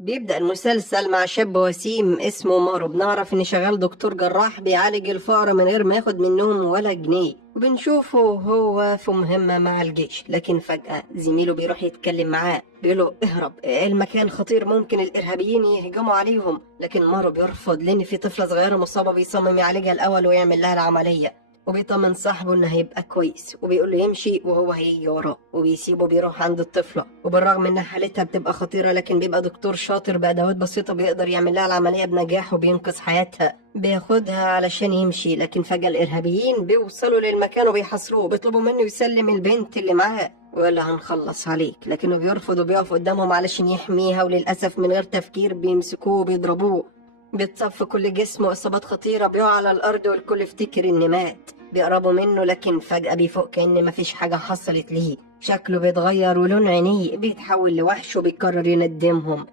بيبدأ المسلسل مع شاب وسيم اسمه مارو. بنعرف إن شغال دكتور جراح بيعالج الفقراء من غير ما ياخد منهم ولا جنيه، وبنشوفه هو في مهمة مع الجيش. لكن فجأة زميله بيروح يتكلم معاه، بيقوله اهرب، المكان خطير، ممكن الإرهابيين يهجموا عليهم. لكن مارو بيرفض لأن في طفلة صغيرة مصابة بيصمم يعالجها الأول ويعمل لها العملية. وبيطمن صاحبه انه هيبقى كويس، وبيقول له يمشي وهو هيجي وراه، وبيسيبه بيروح عند الطفله. وبالرغم ان حالتها بتبقى خطيره، لكن بيبقى دكتور شاطر بادوات بسيطه بيقدر يعمل لها العمليه بنجاح وبينقذ حياتها. بياخدها علشان يمشي، لكن فجاه الارهابيين بيوصلوا للمكان وبيحاصروه، بيطلبوا منه يسلم البنت اللي معاه ولا هنخلص عليك. لكنه بيرفض وبيقف قدامهم علشان يحميها، وللاسف من غير تفكير بيمسكوه وبيضربوه. بيتصاب في كل جسمه واصابات خطيره، بيقع على الارض والكل يفتكر ان مات. بيقربوا منه لكن فجأة بيفوق كأن مفيش حاجة حصلت ليه. شكله بيتغير ولون عينيه بيتحول لوحش وبيقرر يندمهم.